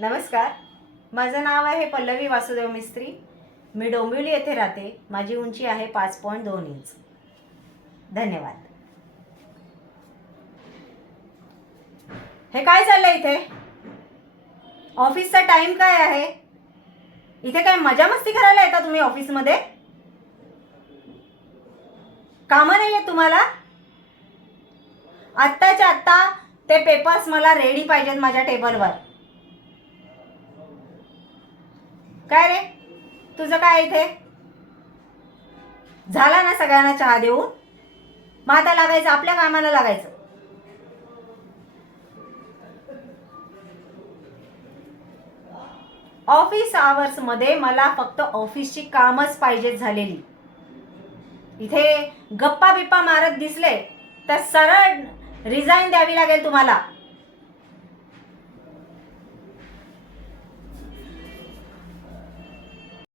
नमस्कार, माझं नाव आहे पल्लवी वासुदेव मिस्त्री. मी डोंबिवली येथे राहते. माझी उंची आहे 5.2 इंच. धन्यवाद. हे काय चाललंय इथे? ऑफिसचा टाइम काय आहे? इथे काय मजा मस्ती करायला येता तुम्ही ऑफिसमध्ये? कामं नाही आहे तुम्हाला? आत्ताच्या आत्ता ते पेपर्स मला रेडी पाहिजेत माझ्या टेबलवर. काय रे, तुझं काय इथे? झाला ना सगळ्यांना चहा देऊन? मग आता लागायचं, आपल्या कामाला लागायचं. ऑफिस आवर्स मध्ये मला फक्त ऑफिसची कामच पाहिजेत झालेली. इथे गप्पा बिप्पा मारत दिसले तर सरळ रिझाईन द्यावी लागेल तुम्हाला.